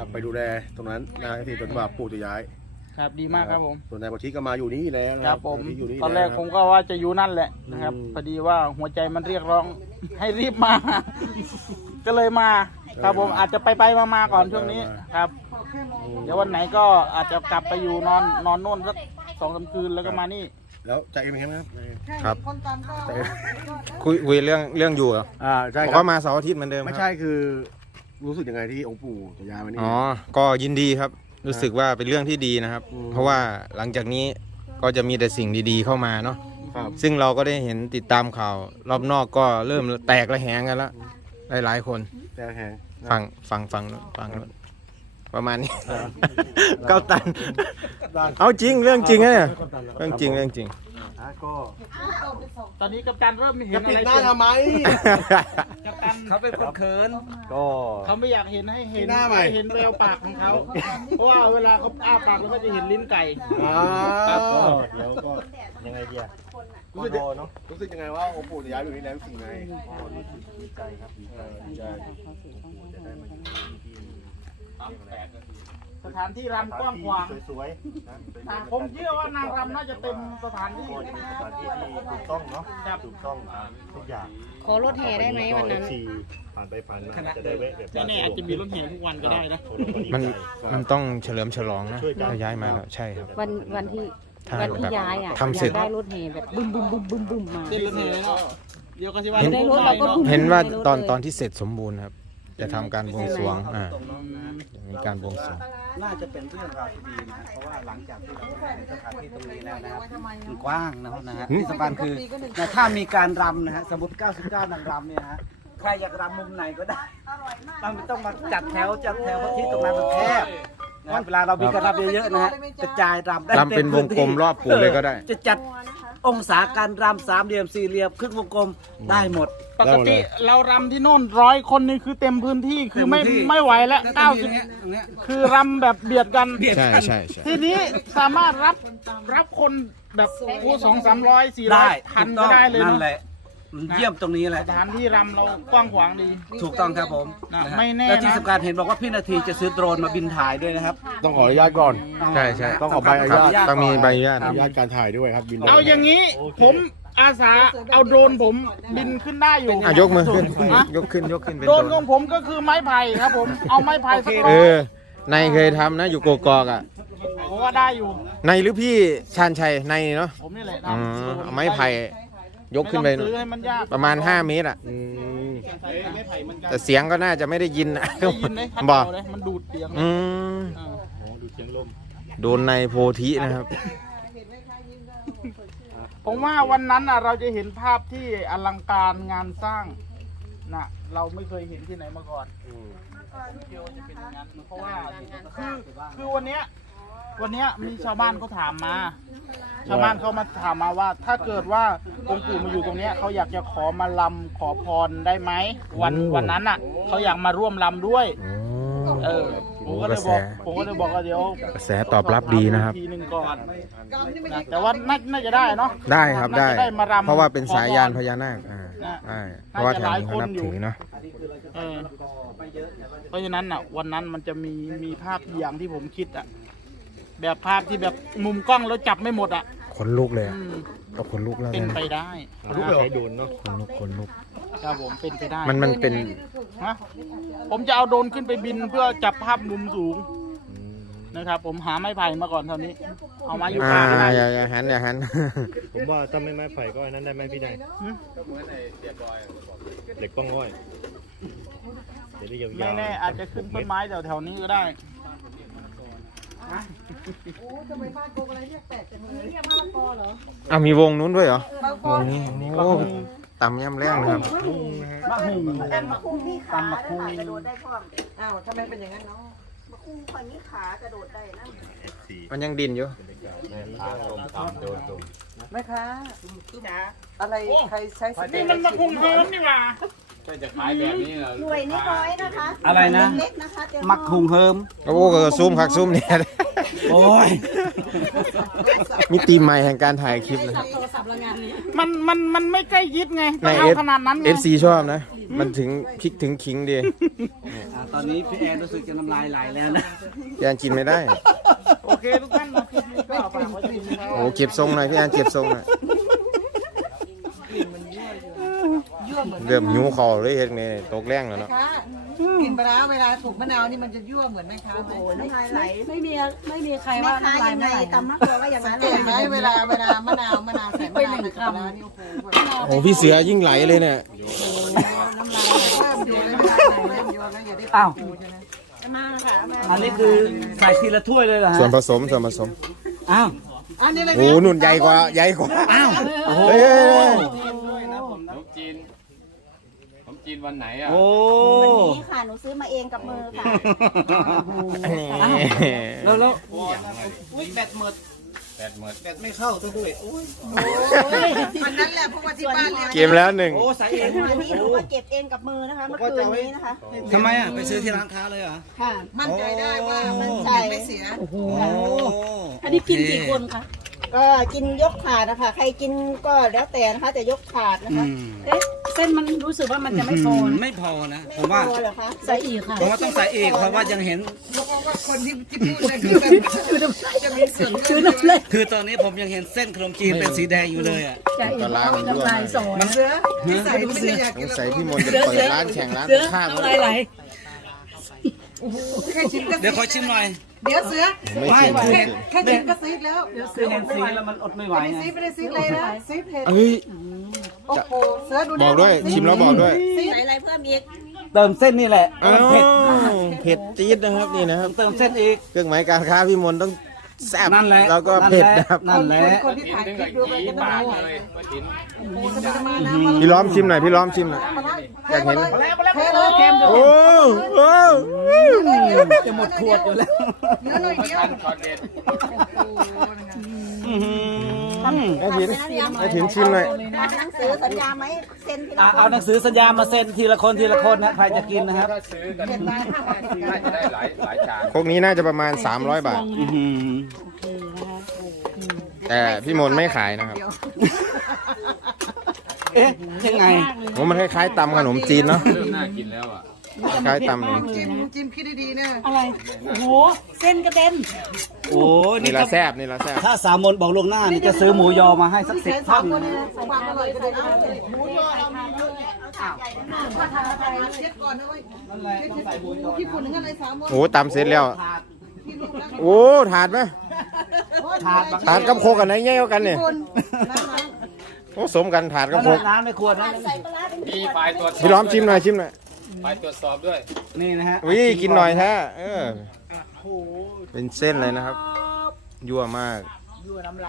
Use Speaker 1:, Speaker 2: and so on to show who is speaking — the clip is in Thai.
Speaker 1: ไปดูแลตรงนั้นนะที่จนว่าปู่จะย้าย
Speaker 2: ครับดีมากครับผม
Speaker 1: ส่วนนายโพธิก็มาอยู่นี่แล้ว
Speaker 2: ครับผม
Speaker 1: อยู่นี่
Speaker 2: ตอนแรกผมก็ว่าจะอยู่นั่นแหละนะครับพอดีว่าหัวใจมันเรียกร้องให้รีบมา ก็เลยมาครับผมอาจจะไปมาก่อนช่วงนี้ครับ เดี๋ยววันไหนก็อาจจะกลับไปอยู่นอนโน่นสัก2-3 คืนแล้วก็มานี่
Speaker 1: แล้วใจเอ็มครับ
Speaker 3: ครับคุยเรื่องอยู่เหรอ
Speaker 1: ใช่
Speaker 3: บอก
Speaker 1: ครับ
Speaker 3: ว่ามาเสาร์อาทิตย์เหมือนเดิม
Speaker 1: ไม่
Speaker 3: ครับ
Speaker 1: ใช่คือรู้สึกยังไงที่องค์ปู่จะย้ายมานี่
Speaker 3: อ๋อก็ยินดีครับรู้สึกว่าเป็นเรื่องที่ดีนะครับ เพราะว่าหลังจากนี้ก็จะมีแต่สิ่งดีๆเข้ามาเนาะ
Speaker 1: ครับ
Speaker 3: ซึ่งเราก็ได้เห็นติดตามข่าวรอบนอกก็เริ่มแตกระแหงกันแล้วหลายๆคน
Speaker 1: แต่แหง
Speaker 3: ฟังนู้นประมาณนี้เก้าตันเอาจริงเรื่องจริงนะเนี่ยเรื่องจริง
Speaker 1: ก็
Speaker 2: ตอนนี้กัปตันเริ่มเห็
Speaker 1: จะ
Speaker 2: น
Speaker 1: ปิ
Speaker 2: อะ
Speaker 1: ด
Speaker 2: ไร
Speaker 1: หน้าทำไม
Speaker 2: กัปตัน
Speaker 4: เขาเป็นคนเขิน
Speaker 1: ก็
Speaker 2: เขาไม่อยากเห็นให้เห็น
Speaker 1: หน้าใหม่
Speaker 2: เห็นแววปากของเขา เพราะว่าเวลาเขาอ้าปากแล้วก็จะเห็นลิ้นไก่
Speaker 1: ครับ
Speaker 5: เดี๋ยวก็ยังไงดีอะ
Speaker 1: รู้สึกยังไงว่าองค์ปู่จะย้ายมาอยู่นี่แล้วรู้สึกไง
Speaker 5: ดีใจครับดีใจจะได้มาอยู่ที่
Speaker 2: สถานที่รำกว้างขวาง
Speaker 5: สวยๆนะ
Speaker 2: ผมเชื่อว่านางรำน่าจะเต็มสถานที่
Speaker 5: ก็เป็นสถานที่ที่ถูกต้องเนาะถูกต้องทุกอย่าง
Speaker 6: ขอรถแห่ได้ไหมวันนั้น
Speaker 5: ที่ผ่านไปผ่านมาจะได้แวะแบบ
Speaker 2: แน่ๆอาจจะมีรถแห่ทุกวันก็ได้นะ
Speaker 3: มันต้องเฉลิมฉลองนะถ้าย้ายมาแล้วใช่ครับ
Speaker 6: วันที่
Speaker 3: ถ้า
Speaker 6: วันที่
Speaker 3: แบบ
Speaker 6: ย้ายอ่ะ
Speaker 3: ทำเสร็จ
Speaker 6: อยากได้รถแห่แบบบึ้มบึ้มบึ้มบึ้มบึ้มมา
Speaker 2: เส้นรถแห่เนาะเดี๋ยวก็สิว่า
Speaker 6: ได้รถเราก็บึ้ม
Speaker 3: เห็นว่า
Speaker 6: ในรถ
Speaker 3: ตอน
Speaker 6: เลย
Speaker 3: ตอนที่เสร็จสมบูรณ์ครับ จะทำการบวงสรวงมีการบวงสรวง
Speaker 4: น่าจะเป็นเรื่องราวที่ดีนะเพราะว่าหลังจากที่เราได้สถานที่ตรงนี้แล้วนะครับมันกว้างนะฮะที่สำคัญคือถ้ามีการรำนะฮะสมมติ99นางรำเนี่ยนะฮะใครอยากรำมุมไหนก็ได้ต้องมาจัดแถวเพราะที่ตรงนั้นมันแคบนะครับเวลาเรามีการรำเยอะๆนะฮะกระจายรำได้
Speaker 3: รำเป็นวงกลมรอบปู่เลยก็ได้
Speaker 4: จะจัดองศาการรำ3 เหลี่ยม 4 เหลี่ยมครึ่งวงกลมได้หมด
Speaker 2: ปกติเรารำที่โน่น100 คนนี่คือเต็มพื้นที่คือไม่ไหวแล้ว90คือรำแบบเบียดกัน
Speaker 3: ใช่
Speaker 2: ทีนี้สามารถรับคนแบบโอ้200-300-400
Speaker 4: ได้
Speaker 2: พันก็ได้เลย
Speaker 4: นั่
Speaker 2: เนาะ
Speaker 4: นแหละมันเยี่ยมตรงนี้แหละ
Speaker 2: สถานที่รำเรากว้างขวางดี
Speaker 4: ถูกต้องครับผม
Speaker 2: นะ
Speaker 4: นะฮะ
Speaker 2: ไม่แน่นะ
Speaker 4: และที่สำคัญเห็นบอกว่าพี่นาทีจะซื้อโดรนมาบินถ่ายด้วยนะครับ
Speaker 1: ต้องขออนุญาตก่อน
Speaker 3: ใช่
Speaker 1: ต้องขอใบอนุญาต
Speaker 3: ต้องมีใบอนุญาต
Speaker 1: อนุญาตการถ่ายด้วยครับบิน
Speaker 2: เอาอย่างนี้ผมอาสาเอาโดรนผมบินขึ้นได้อยู่
Speaker 3: ยกมือขึ้น
Speaker 2: ฮะ
Speaker 3: ยกขึ้นเป็น
Speaker 2: โดรน
Speaker 3: โด
Speaker 2: ข
Speaker 3: ร
Speaker 2: อน งผมก็คือไม้ไผ่ครับผมเอาไม้ไผ่สัก
Speaker 3: เอ
Speaker 2: ร้อย
Speaker 3: ในเคยทำนะอยู่กกอกอ่ะ
Speaker 2: ผมว่าได้อยู่
Speaker 3: ในหรือพี่ชาญชัยในเนาะ
Speaker 2: ผมนี่แหละ
Speaker 3: อ๋อ
Speaker 2: ทำ
Speaker 3: เอาไม้ไผ่ยกขึ้นไป
Speaker 2: ม่ต้องซื้อให้มันยาก
Speaker 3: ประมาณ5 เมตรอ่ะ
Speaker 2: ไม้ไผ่มันกัน
Speaker 3: แต่เสียงก็น่าจะไม่ได้ยินนะ
Speaker 2: ได้ยินเลยคัด
Speaker 3: บอ
Speaker 2: เอาเลยมันดูดเสียง
Speaker 3: อืม
Speaker 2: เออ
Speaker 5: ดูเชียงลม
Speaker 3: โดนในโพธินะครับ
Speaker 2: ผมว่าวันนั้นน่ะเราจะเห็นภาพที่อลังการงานสร้างนะเราไม่เคยเห็นที่ไหนมาก่อนเกี่ยวจะเป็นอย่างนั้นเพราะว่าคือวันเนี้ยมีชาวบ้านเขาถามมา ชาวบ้านเขามาถามมาว่า ถ้าเกิดว่าองค์ปู่มาอยู่ตรงเนี้ยเขาอยากจะขอมาลำขอพรได้ไหมวันนั้นน่ะเขาอยากมาร่วมลำด้วย เออผมก็เลยบอกว่าเดี๋ยว
Speaker 3: กระแสตอบรับดีนะครับ
Speaker 2: ทีหนึ่งก่อนนะแต่ว่าน่าจะได้เนาะ
Speaker 3: ได้ครับได้
Speaker 2: น่าจะมารำ
Speaker 3: เพราะว่าเป็นสายยาน
Speaker 2: ขอพ
Speaker 3: พ
Speaker 2: ร
Speaker 3: ญานาคได้ เพ
Speaker 2: น่าจะ
Speaker 3: ราะว่าแถวนี้
Speaker 2: หลาย
Speaker 3: เขานับ
Speaker 2: คนอยู่
Speaker 3: ถือเนาะ
Speaker 2: เออเพราะฉะนั้นอ่ะวันนั้นมันจะมีภาพอย่างที่ผมคิดอ่ะแบบภาพที่แบบมุมกล้องแล้วจับไม่หมดอ่ะ
Speaker 3: ขนลุกเลยอะ
Speaker 2: อืม
Speaker 3: ก็ขนลุกแล้ว
Speaker 2: เป็น
Speaker 3: นะ
Speaker 2: ไปได้
Speaker 5: ลูกใช้โดนเนาะ
Speaker 3: ขนลุก
Speaker 2: ครับผมเป็นไปได้
Speaker 3: มันเป็น
Speaker 2: ฮะผมจะเอาโดรนขึ้นไปบินเพื่อจับภาพมุมสูงนะครับ ผมหาไม้ไผ่มาก่อนเท่านี้ เอามาอยู่ข้างได้
Speaker 3: อย่าหัน
Speaker 5: ผมว่าถ้าไม่ไม้ไผ่ก็อันนั้นได้ไหมพี่นายเด็กป้องอ้อยเดี๋ยวได้ยาวๆ
Speaker 2: ไม่แน่อาจจะขึ้นต้นไม้แถวๆนี้ก็ได้
Speaker 3: มีวงนู้นด้วยเหรอ วงนี้โอ้ต่ำย่ำแรงนะครับ
Speaker 4: มะฮุง
Speaker 7: มะคุ้งนี่ขากระโดดได้พร้อม
Speaker 6: อ้าวทำไมเป็นอย่างนั้นเนาะ
Speaker 7: มะคุ้งคนนี้ขากระโดดได้นะ
Speaker 3: มันยังดินอยู่
Speaker 6: แม่ค้าอะไรใครใช้สเต็
Speaker 2: นี่
Speaker 6: ก
Speaker 2: มันมาคุมเฮิร์มนี่หว่า
Speaker 7: หน่วยน้อยๆนะคะ
Speaker 4: อะไรนะ
Speaker 7: เล็กๆนะคะเดี๋ยว
Speaker 4: มักฮุงเฮิม
Speaker 3: โอ้ก็ซูมคักซูมเนี่ย
Speaker 4: โอ้ย
Speaker 3: มีตีมใหม่แห่งการถ่ายคลิปนะครับ
Speaker 2: มันไม่ใกล้ยิดไง
Speaker 3: ใน
Speaker 2: เอาขนาดนั้นไง
Speaker 3: FC ชอบนะมันถึงพริกถึงขิงดี
Speaker 4: ตอนนี้พี่แอนรู้สึกจะน้ำลายไหลแล้วนะ
Speaker 3: พี่แอนกินไม่ได้
Speaker 2: โอเคทุกท่านนะคลิปนี้ก็ฝากไว้ที่นี่
Speaker 3: โอ้เก็บทรงหน่อยพี่แอนเก็บทรงหน่อยเริ่มหิวคอเลยเฮ็ดนี่ตกแรงแล้วเนาะ
Speaker 6: คะกินไปแล้วเวลาปลูกมะนาวนี่มันจะยั่วเหมือนไหมคะ
Speaker 7: โอ้โหน้ำลายไหล
Speaker 8: ไม่มีใคร
Speaker 7: แม่
Speaker 8: ว่า
Speaker 7: ค้า
Speaker 8: น้ำลาย
Speaker 7: ยังไง
Speaker 8: ไม่ไหล
Speaker 7: ตำมะเขือว่าอย่างนั้น
Speaker 6: เห็นไหม
Speaker 7: เลย
Speaker 6: เวลามะนาวใส่มะนาวไปแล้วนี่โอ้โหแบบ
Speaker 3: โอ้พี่เสือยิ่งไหลเลยเนี่ย
Speaker 6: ห้ามโยนเลยไม่ได้ห้ามโยนแล้วอย่าได้
Speaker 4: อ้าว
Speaker 7: มาค่ะมา
Speaker 4: อันนี้คือใส่ทีละถ้วยเลยเหรอฮะ
Speaker 3: ส่วนผสม
Speaker 4: อ้าว
Speaker 6: อันนี้เลย
Speaker 3: โอ้นุ่นใหญ่กว่า
Speaker 4: อ้าวโอ้โห
Speaker 3: เฮ้ย
Speaker 5: ผมจีนวันไหนอ่ะ
Speaker 4: โอ้
Speaker 7: วันนี้ค่ะหนูซื้อมาเองกับมือค่ะ
Speaker 4: แล้ว
Speaker 2: อุ้ยแบตหมด
Speaker 5: แปดหมื่น
Speaker 2: แบตไม่เข้าซะด้วยโอ้ย
Speaker 6: อันนั้นแหละเพราะว่าที่บ้านเลี้ยง
Speaker 3: เกมแล้วหนึ่ง
Speaker 4: โอ้ใส่เอง
Speaker 7: อันนี้หนูก็เก็บเองกับมือนะคะเมื่อคืนนี้นะคะ
Speaker 4: ทำไมอ่ะไปซื้อที่ร้านค้าเลยเหรอ
Speaker 7: ค่ะ
Speaker 6: มั่นใจได้ว่ามันไม่เสีย
Speaker 4: โอ้
Speaker 8: อันนี้กินกี่คนคะ
Speaker 7: ก็กินยกถาดนะคะใครกินก็แล้วแต่นะคะแต่ยกถาดนะคะ
Speaker 8: เอ๊ะเส้นมันรู้สึกว่ามันจะไม่พอนะ
Speaker 4: ไม่พอนะผมว่า
Speaker 7: พอเหรอคะ
Speaker 8: ใส่อีกค่ะ
Speaker 4: ผมว่าต้องใส่อีกเพราะว่ายังเห็น
Speaker 6: เพราะว่าคนที่พูดเนี่ยคือแบบจะมีส่วน
Speaker 8: คือน้ำลาย
Speaker 4: คือตอนนี้ผมยังเห็นเส้นขนมจีนเป็นสีแดงอยู่เลยอ่ะ
Speaker 8: จะอีกน้ำลายสอ
Speaker 6: เสือที่ใส่ไม่ได้อยาก
Speaker 3: ส
Speaker 6: กิ
Speaker 3: ง
Speaker 6: น
Speaker 3: สัยพี่มนต์จะเปิดร้านแข่งร้าน
Speaker 8: เสือ
Speaker 3: ข้าง
Speaker 8: น้ำลายไหล
Speaker 6: แค่ชิมก็
Speaker 4: เดี๋ยวขอชิมหน่อย
Speaker 6: เดี๋ยวเสือ
Speaker 3: ไม่เก่ง
Speaker 6: แค่ชิมก็ซีดแล้ว
Speaker 4: คือเห็นสีแล้วมันอดไม่ไหว
Speaker 6: ไม่
Speaker 4: ไง
Speaker 6: ซีดไม่ได้ซีดเลยนะซีดเผ็ด
Speaker 3: เฮ้ย
Speaker 6: โอ้โหเสือดู
Speaker 3: บอกด้วยชิมแล้วบอกด้วย
Speaker 7: ใส่อะไรเพิ่มอีก
Speaker 4: เติมเส้นนี่แหละ
Speaker 3: อ้า
Speaker 4: เผ็ด
Speaker 3: วเผ็ดจี๊ดนะครับนี่นะครับ
Speaker 4: เติมเส้นอีก
Speaker 3: เครื่องหมายการค้าพี่มนต์ต้องแซ่บ
Speaker 4: นั่นแหละ
Speaker 3: แล้วก็เผ็ดนะครับ
Speaker 4: นั่นแหละ
Speaker 6: คนที่ถ่ายคลิปดูไปก็ต้องรู้
Speaker 5: เลยป้าติ๋น
Speaker 6: จะมาน้ำมา
Speaker 3: พี่ล้อมชิมหน่อยพี่ล้อมชิมหน่อย
Speaker 6: อยากเห็นเทเลยเค็ม
Speaker 3: โอ้โห
Speaker 4: จะหมดขวดอยู่แล้ว
Speaker 6: เนื้อหน่อยเดียว
Speaker 5: ช็อตเด็ด
Speaker 3: แม่ถินแม่ถินชิมหน่อย
Speaker 7: หนังสือสัญญาไหมเซ็นทีละค
Speaker 4: เอา
Speaker 7: น
Speaker 4: หนังสือสัญญามาเซ็นทีละคนนะใครจะกินนะครับ
Speaker 5: ถ้าซื้อกันน่าจะได้หลายจาน
Speaker 3: พวกนี้น่าจะประมาณ300 บาท แต่พี่มนต์ไม่ขายนะครับ
Speaker 4: เอ๊ะยังไง
Speaker 3: ผมมันคล้ายๆตำขนมจีนเนาะ
Speaker 5: เริ่มน่ากินแล้วอ่ะ
Speaker 3: คล้ายๆตำขนมจีน
Speaker 6: จิ้มคิดดีๆนะ
Speaker 8: อะไร โอ้โห เส้นกระเด็น
Speaker 4: โอ้
Speaker 3: นี่
Speaker 4: นี่
Speaker 3: ละ
Speaker 4: ถ้า
Speaker 3: แซ่บนี่ละแซ่บ
Speaker 4: ถ้าสามมนบอกลวงหน้านี่จะซื้อหมูยอมาให้สัก
Speaker 6: แขน
Speaker 4: 10
Speaker 6: สา
Speaker 4: ท่อ
Speaker 6: ม
Speaker 4: น
Speaker 6: คน
Speaker 4: นะ
Speaker 6: นี่ความอร่อยก็ได้เอาเลยหมูยอเรามีเยอะ
Speaker 7: เอาถาดใหญ่นะคะ
Speaker 6: ถ้าทานอะไรเช็ดก่อนนะเว้ยเช็ดขี้ฝุ่นงั้นเลยสามคน
Speaker 3: โอ้ตำเสร็จแล้ว
Speaker 6: ที่ลูกแล้ว
Speaker 3: โอ้ถาดไหม ถาดกับโคกอันไหนแย่กว่ากันเนี่ย
Speaker 6: คนน้ำ
Speaker 3: โอ้สมกันถาดกับโคก
Speaker 4: น้ำไม่ควรนะ
Speaker 7: ใส่ปลาร้าเป็น
Speaker 5: มีฝ่ายตรวจสอบ
Speaker 3: พี่ล้อมชิมหน่อยชิมหน่อย
Speaker 5: ฝ่ายตรวจสอบด้วย
Speaker 4: นี่นะฮะ
Speaker 3: วิกินหน่อยแท้เป็นเส้นเลยนะครับ ยั่วมาก